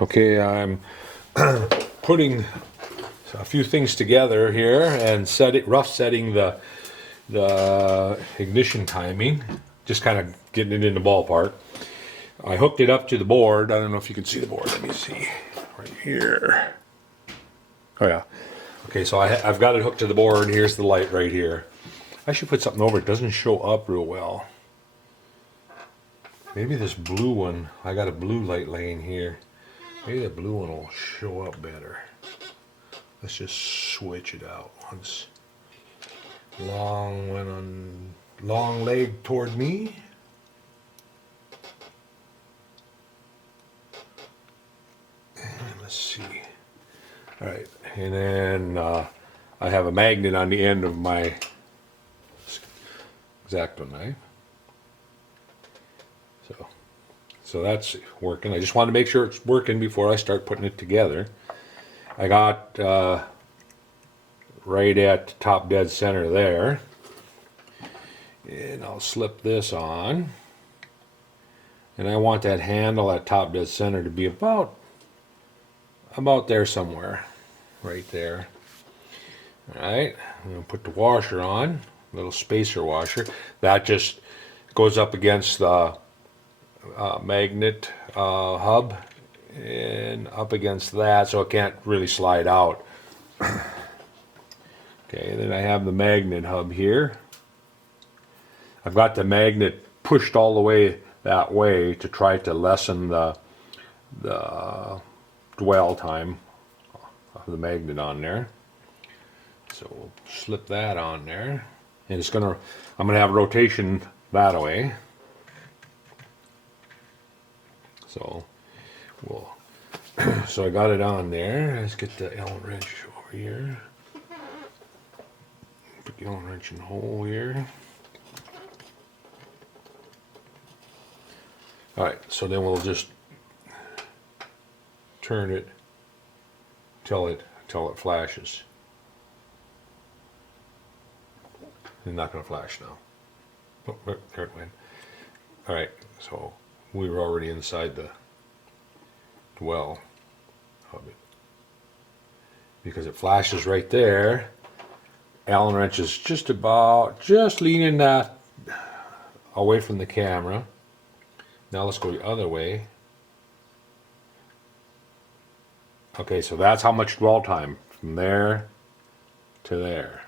Okay, I'm putting a few things together here and rough setting the ignition timing, just kind of getting it in the ballpark. I hooked it up to the board. I don't know if you can see the board. Let me see right here. Oh yeah. Okay, so I've got it hooked to the board. Here's the light right here. I should put something over it. It doesn't show up real well. Maybe this blue one. I got a blue light laying here. Maybe the blue one will show up better. Let's just switch it out once. Long leg toward me. And let's see. All right, and then I have a magnet on the end of my X-Acto knife. So that's working. I just want to make sure it's working before I start putting it together. I got right at top dead center there. And I'll slip this on. And I want that handle at top dead center to be about there somewhere. Right there. Alright, I'm going to put the washer on. Little spacer washer. That just goes up against the magnet hub and up against that so it can't really slide out. Okay, then I have the magnet hub here. I've got the magnet pushed all the way that way to try to lessen the dwell time of the magnet on there. So we'll slip that on there. And I'm gonna have rotation that way. So so I got it on there. Let's get the Allen wrench over here. Put the Allen wrench in the hole here. Alright, so then we'll just turn it till it flashes. It's not going to flash now. Oh, there it went. Alright, so we were already inside the dwell of it. Because it flashes right there. Allen wrench is just leaning that away from the camera. Now let's go the other way. Okay, so that's how much dwell time from there to there.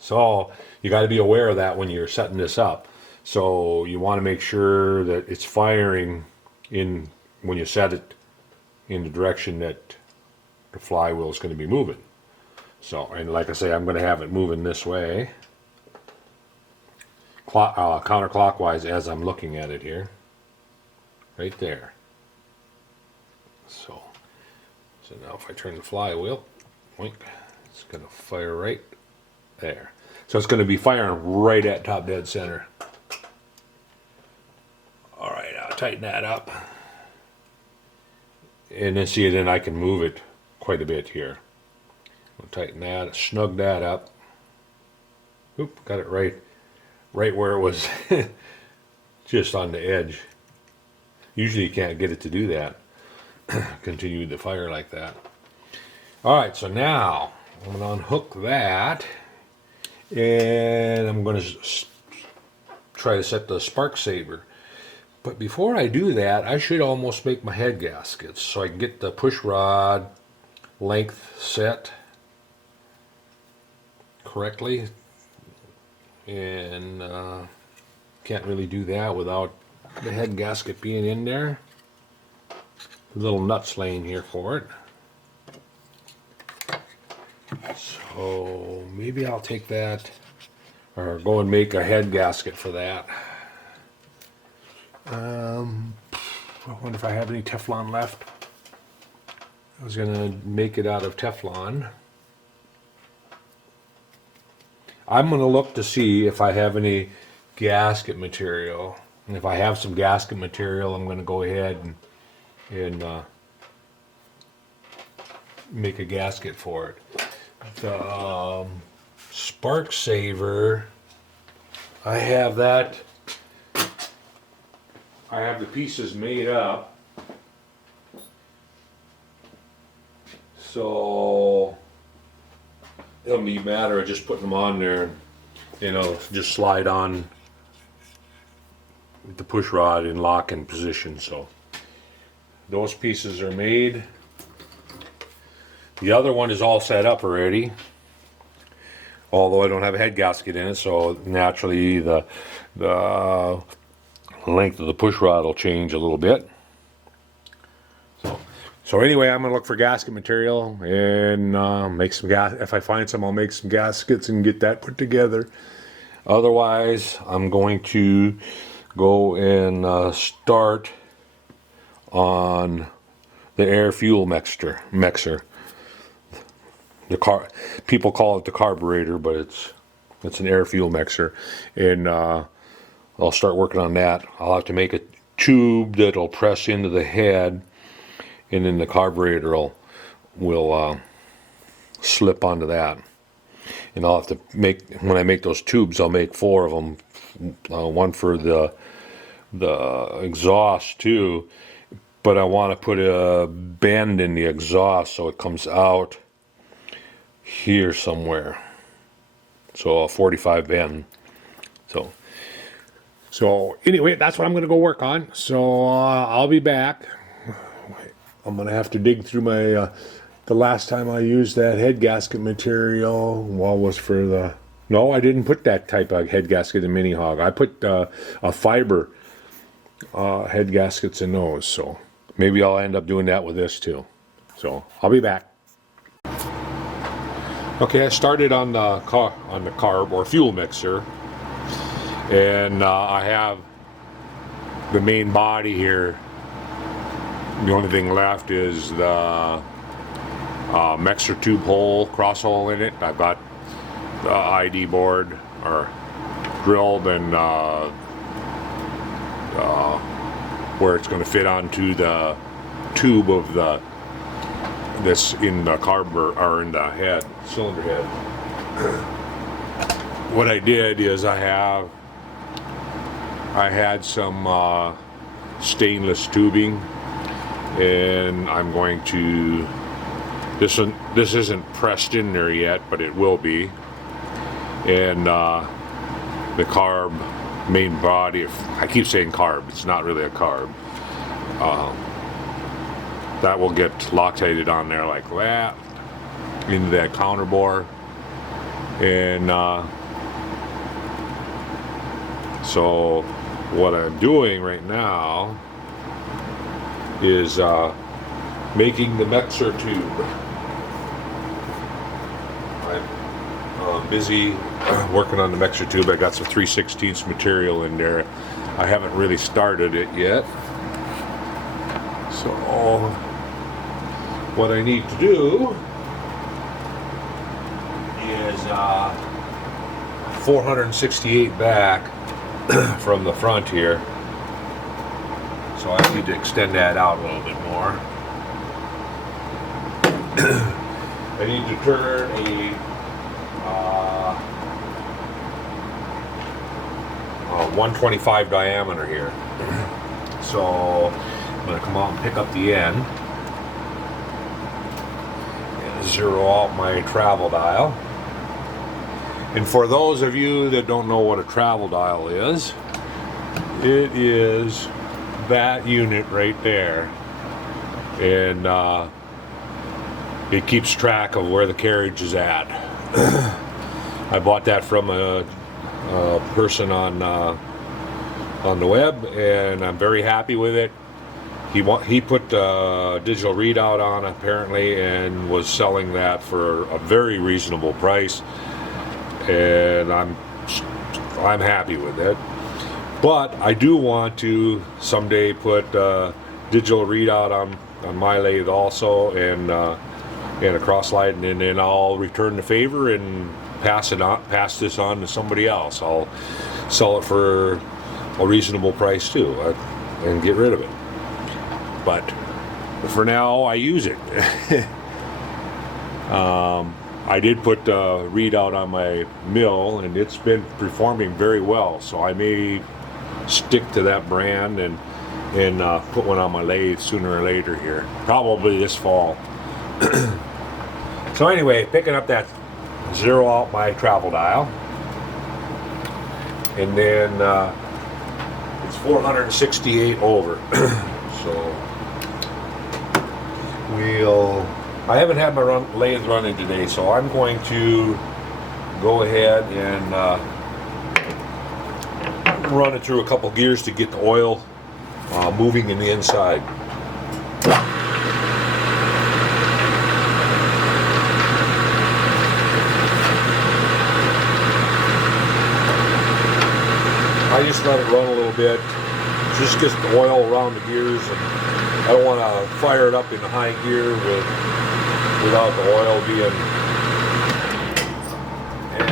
So you got to be aware of that when you're setting this up. So you want to make sure that it's firing in when you set it in the direction that the flywheel is going to be moving. So, and like I say, I'm going to have it moving this way, counterclockwise as I'm looking at it here, right there. So now if I turn the flywheel, wink, it's going to fire right there. So it's going to be firing right at top dead center. All right, I'll tighten that up. And then see, then I can move it quite a bit here. I'll tighten that, snug that up. Oop, got it right where it was just on the edge. Usually you can't get it to do that. Continue the fire like that. All right, so now I'm going to unhook that. And I'm going to try to set the spark saver. But before I do that, I should almost make my head gaskets so I can get the push rod length set correctly. And can't really do that without the head gasket being in there. Little nuts laying here for it. So maybe I'll take that or go and make a head gasket for that. I wonder if I have any Teflon left. I was going to make it out of Teflon. I'm going to look to see if I have any gasket material. And if I have some gasket material, I'm going to go ahead and make a gasket for it. The spark saver, I have that I have the pieces made up. So it'll be a matter of just putting them on there, just slide on with the push rod in lock and position. So those pieces are made. The other one is all set up already, although I don't have a head gasket in it, so naturally the length of the push rod will change a little bit. So anyway, I'm gonna look for gasket material and make some if I find some, I'll make some gaskets and get that put together. Otherwise, I'm going to go and start on the air fuel mixer. People call it the carburetor, but it's an air fuel mixer, and I'll start working on that. I'll have to make a tube that'll press into the head, and then the carburetor will slip onto that. And I'll have to when I make those tubes, I'll make 4 of them, one for the exhaust too. But I want to put a bend in the exhaust so it comes out here somewhere. So a 45 bend. So anyway, that's what I'm going to go work on. So I'll be back. I'm going to have to dig through my the last time I used that head gasket material, was for the... No, I didn't put that type of head gasket in Mini Hog. I put a fiber head gaskets in those. So maybe I'll end up doing that with this too. So I'll be back. Okay, I started on the carb or fuel mixer, and I have the main body here. The only thing left is the mixer tube hole, cross hole in it. I've got the ID board drilled and where it's going to fit onto the tube of this in the carburetor or in the head, cylinder head. What I did is I had some stainless tubing, and I'm going to, this isn't pressed in there yet, but it will be, and the carb main body, I keep saying carb, it's not really a carb, that will get Loctited on there like that into that counter bore. And so what I'm doing right now is making the mixer tube. I'm busy working on the mixer tube. I got some 3/16 material in there. I haven't really started it yet. So what I need to do is 468 back from the front here. So I need to extend that out a little bit more. I need to turn a 125 diameter here. So I'm going to come out and pick up the end and zero out my travel dial. And for those of you that don't know what a travel dial is, it is that unit right there, and it keeps track of where the carriage is at. I bought that from a person on the web, and I'm very happy with it. He put digital readout on apparently, and was selling that for a very reasonable price, and I'm happy with it. But I do want to someday put digital readout on my lathe also, and a cross slide, and then I'll return the favor and pass this on to somebody else. I'll sell it for a reasonable price too, and get rid of it. But for now, I use it. I did put readout on my mill, and it's been performing very well, so I may stick to that brand. And and put one on my lathe sooner or later here. Probably this fall. So anyway, picking up that zero out my travel dial. And then it's 468 over. So I haven't had my lathe running today, so I'm going to go ahead and run it through a couple gears to get the oil moving in the inside. I just let it run a little bit, just gets the oil around the gears, and I don't want to fire it up in high gear without the oil being.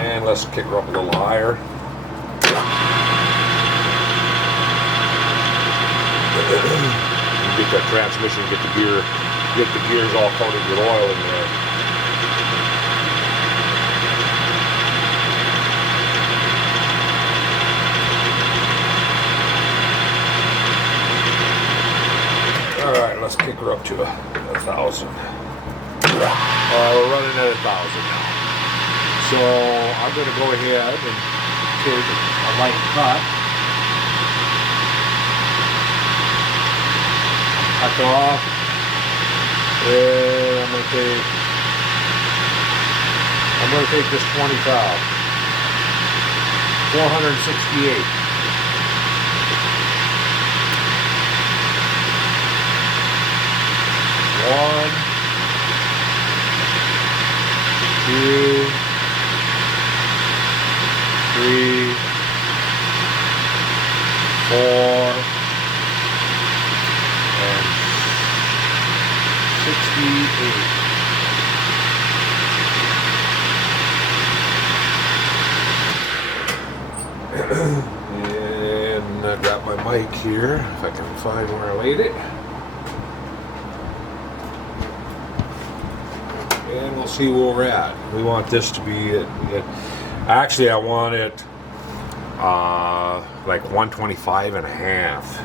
And let's kick her up a little higher. Get that transmission, get the gears all coated with oil in there. All right, let's kick her up to 1,000. We're running at 1,000 now. So I'm going to go ahead and take a light cut. Cut off. And I'm going to take this 20 cal. 468. One, two, three, 4, and 68. And I got my mic here, if I can find where I laid it. And we'll see where we're at. We want this to be it. Actually, I want it like 125 and a half.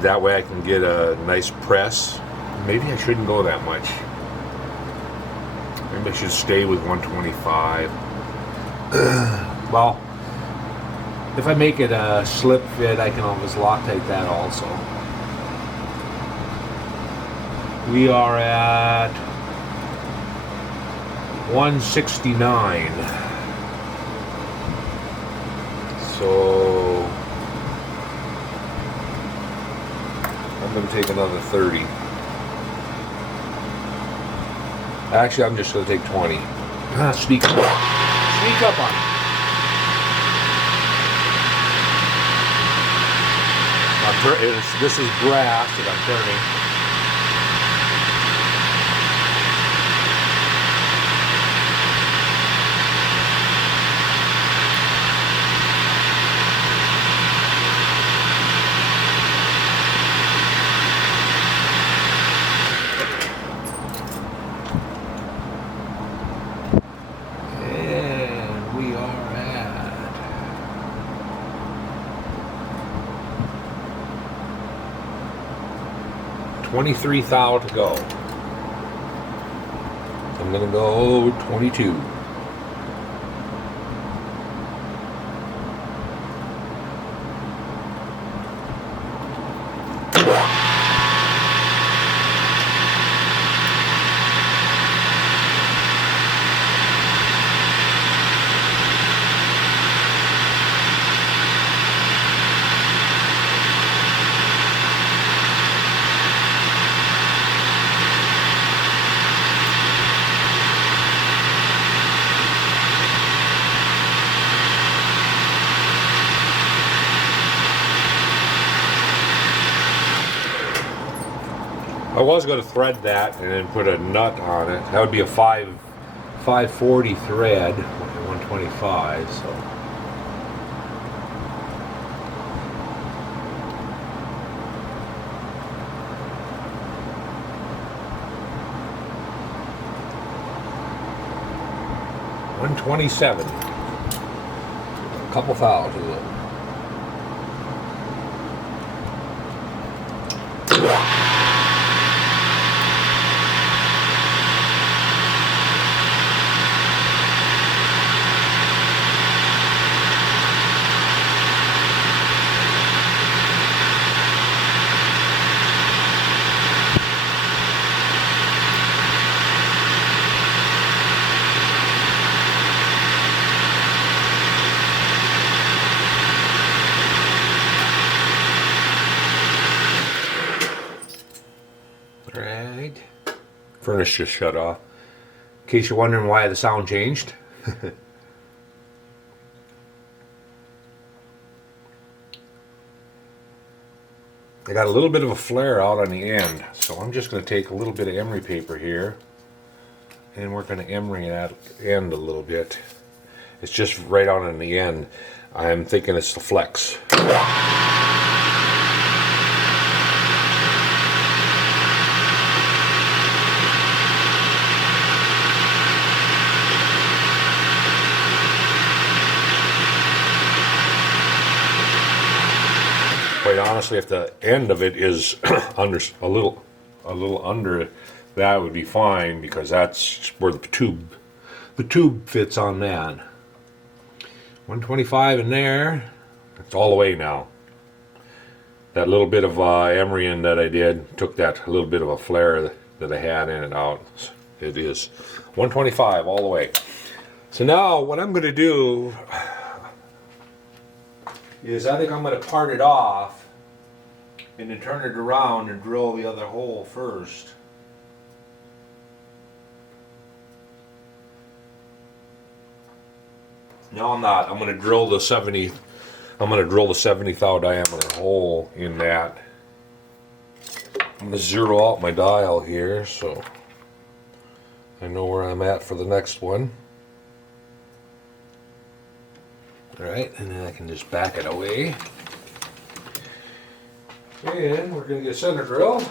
That way I can get a nice press. Maybe I shouldn't go that much. Maybe I should stay with 125. Well, if I make it a slip fit, I can always Loctite that also. We are at 169. So I'm going to take another 30. Actually, I'm just going to take 20. Sneak up on it. This is brass that I'm turning. And we are at 23 thou to go. I'm gonna go 22. I was going to thread that and then put a nut on it. That would be a 540 thread, 125. So. $127. A couple thou to it. Right. Furnace just shut off. In case you're wondering why the sound changed. I got a little bit of a flare out on the end, so I'm just going to take a little bit of emery paper here and we're going to emery that end a little bit. It's just right on the end. I'm thinking it's the flex. Quite honestly, if the end of it is under a little under, that would be fine, because that's where the tube fits on that. 125 in there. It's all the way now. That little bit of emerying that I did took that little bit of a flare that I had in it out. It is 125 all the way. So now what I'm going to do is I think I'm going to part it off and then turn it around and drill the other hole first. No, I'm not. I'm going to drill the 70 thou diameter hole in that. I'm going to zero out my dial here so I know where I'm at for the next one. Alright, and then I can just back it away. And we're going to get a center drill.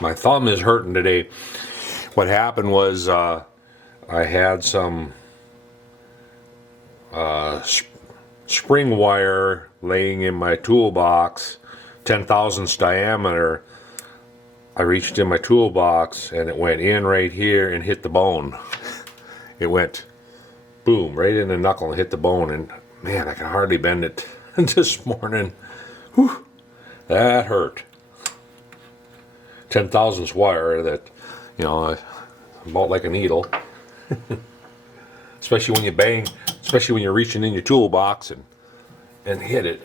My thumb is hurting today. What happened was I had some spring wire laying in my toolbox, 10 thousandths diameter. I reached in my toolbox and it went in right here and hit the bone. It went boom, right in the knuckle and hit the bone, and man, I can hardly bend it this morning. Whew, that hurt. 10 thousandths wire that, you know, about like a needle. Especially when you bang, especially when you're reaching in your toolbox and hit it.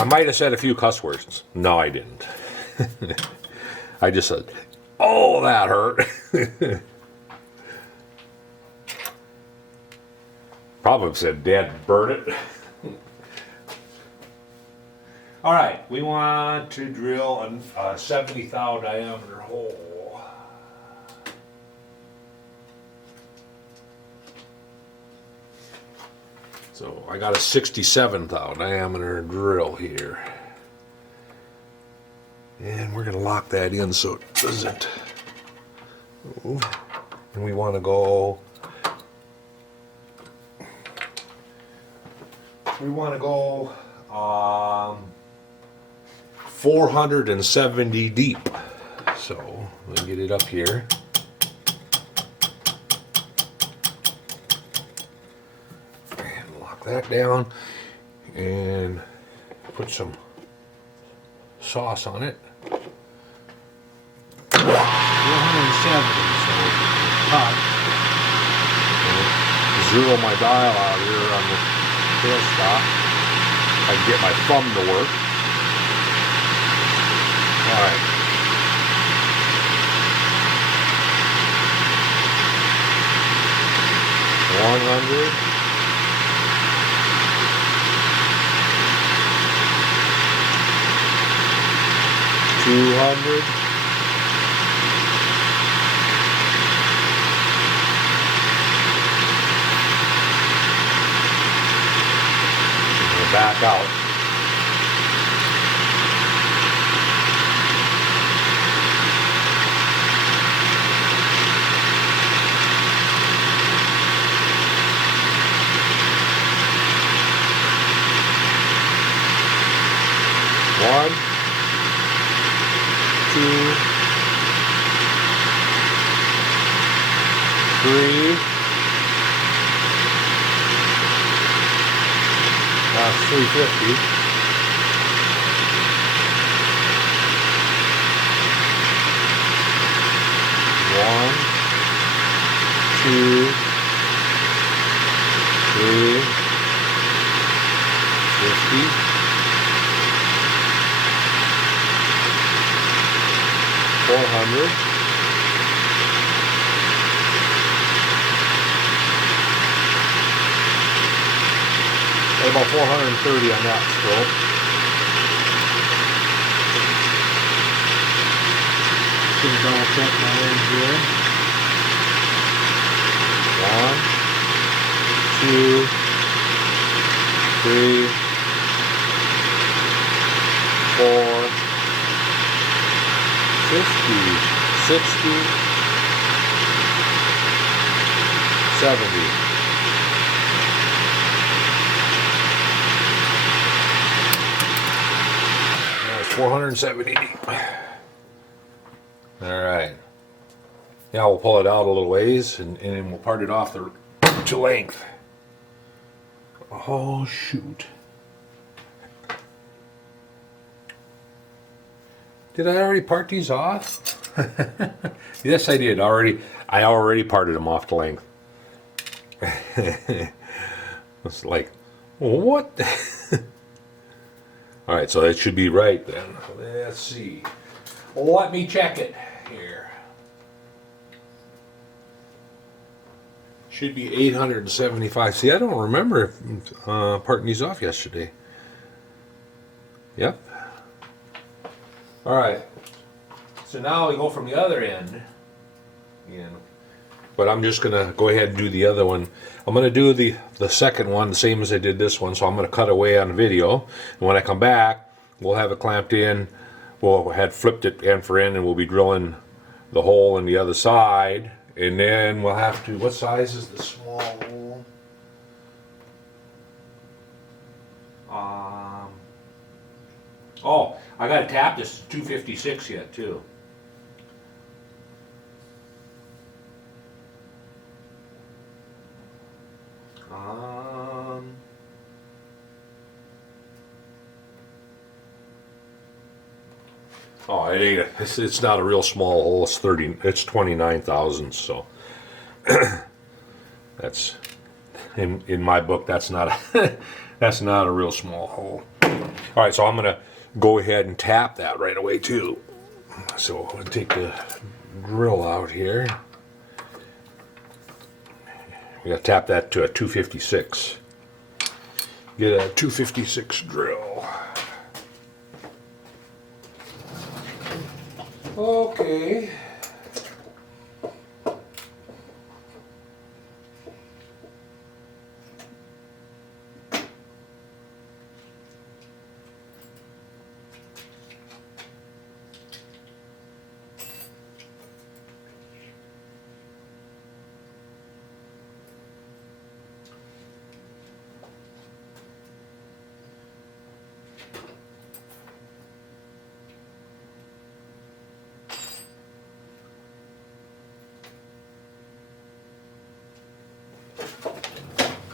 I might have said a few cuss words. No, I didn't. I just said, oh, that hurt. Probably said, Dad, burn it. All right, we want to drill a 70 thou diameter hole. So I got a 67 thou diameter drill here. And we're going to lock that in so it doesn't move. And we want to go... 470 deep. So let me get it up here. And lock that down and put some sauce on it. 470, so cut. Zero my dial out here on the tailstock. I can get my thumb to work. Alright. $100. $200. Back out. 2, 3. That's 350. 1, 2, 3, 50. 400. About 430 on that stroke. Just gonna double check my end here. 1, 2, 3, 4, 50, 60, 70. That's 470. All right. Now we'll pull it out a little ways and we'll part it off to length. Oh, shoot. Did I already part these off? Yes, I did. I already parted them off to length. It's like, what? All right, so that should be right then. Let's see. Let me check it here. Should be 875. See, I don't remember parting these off yesterday. Yep. All right. So now we go from the other end. Again. But I'm just gonna go ahead and do the other one. I'm gonna do the second one the same as I did this one. So I'm gonna cut away on the video. And when I come back, we'll have it clamped in. We'll have flipped it end for end, and we'll be drilling the hole in the other side. And then we'll have to. What size is the small hole? Oh, I gotta tap this 256 yet too. Oh, it ain't. It's not a real small hole. It's 30. It's 29 thousandths. So that's in my book. That's not a that's not a real small hole. All right, so I'm gonna go ahead and tap that right away too. So I'll take the drill out here. We gotta tap that to a 256. Get a 256 drill. Okay.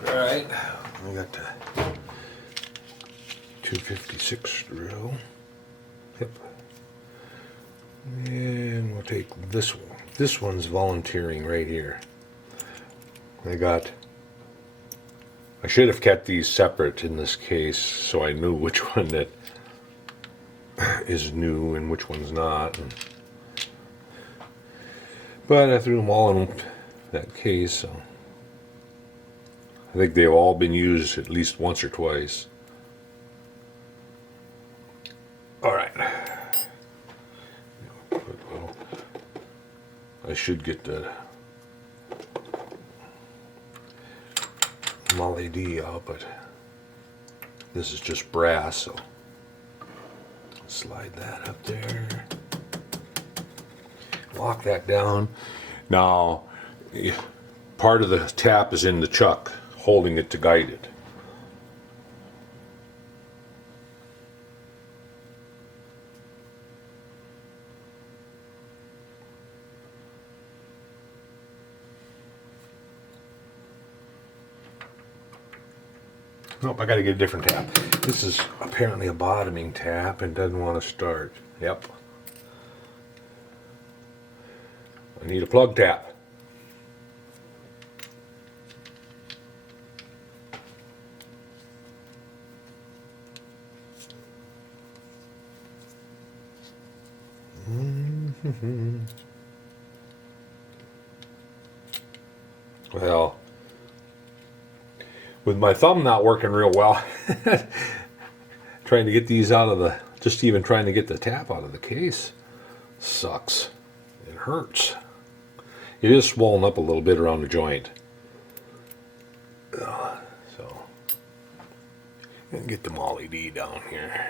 Alright, we got the 256 drill. Yep. And we'll take this one. This one's volunteering right here. I should have kept these separate in this case so I knew which one that is new and which one's not. But I threw them all in that case, so I think they've all been used at least once or twice. All right. I should get the LED out, but this is just brass, so slide that up there. Lock that down. Now, part of the tap is in the chuck, holding it to guide it. Nope, I gotta get a different tap. This is apparently a bottoming tap and doesn't want to start. Yep. I need a plug tap. Well, with my thumb not working real well, trying to get these out of the, just even trying to get the tap out of the case sucks. It hurts. It is swollen up a little bit around the joint. So, and get the Molly D down here.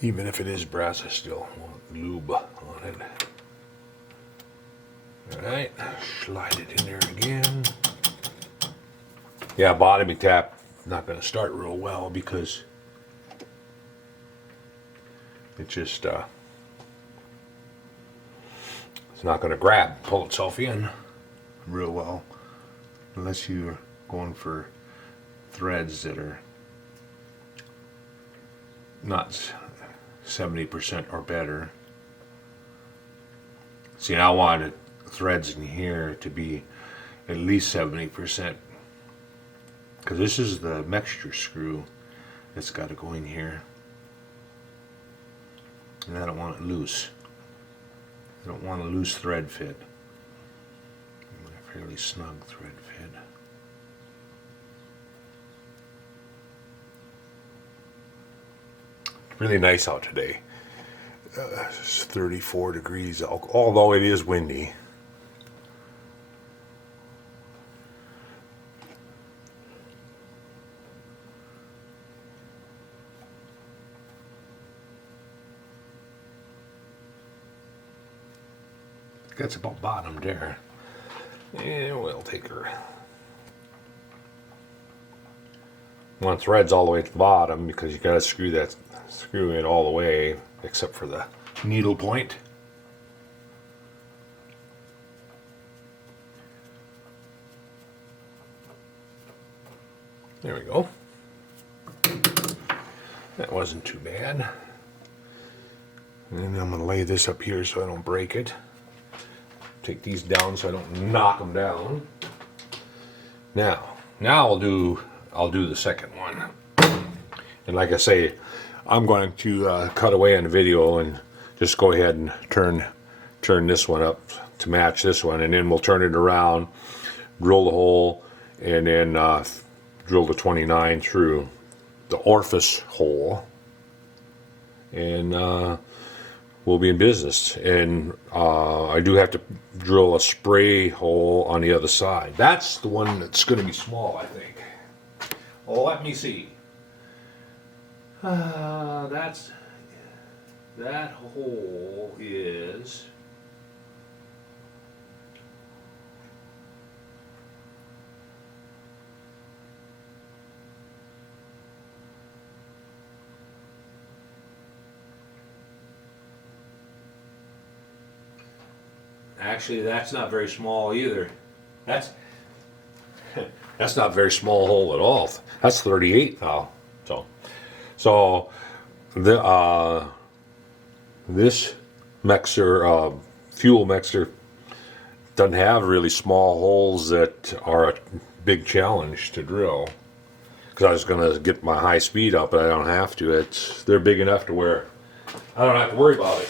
Even if it is brass, I still want lube on it. Alright, slide it in there again. Yeah, bottoming tap, not going to start real well because it just, it's not going to pull itself in real well. Unless you're going for threads that are not 70% or better. See, I wanted threads in here to be at least 70%, because this is the mixture screw that's got to go in here, and I don't want it loose. I don't want a loose thread fit. I want a fairly snug thread fit. Really nice out today. It's 34 degrees, although it is windy. That's about bottom there. And we'll take her. Want threads all the way to the bottom because you got to screw it all the way except for the needle point. There we go. That wasn't too bad. And then I'm going to lay this up here so I don't break it. Take these down so I don't knock them down. Now I'll do the second one. And like I say, I'm going to cut away on the video and just go ahead and turn this one up to match this one, and then we'll turn it around, drill the hole, and then drill the 29 through the orifice hole, and we'll be in business. And I do have to drill a spray hole on the other side. That's the one that's going to be small, I think. Well, let me see. That hole is actually, that's not very small either. That's not a very small hole at all. That's 38 now. So the this mixer, fuel mixer, doesn't have really small holes that are a big challenge to drill. Because I was going to get my high speed up, but I don't have to. They're big enough to where I don't have to worry about it.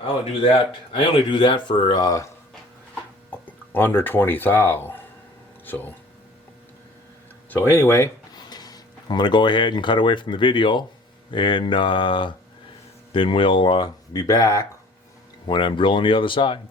I only do that for under 20 thou. So anyway, I'm going to go ahead and cut away from the video, and then we'll be back when I'm drilling the other side.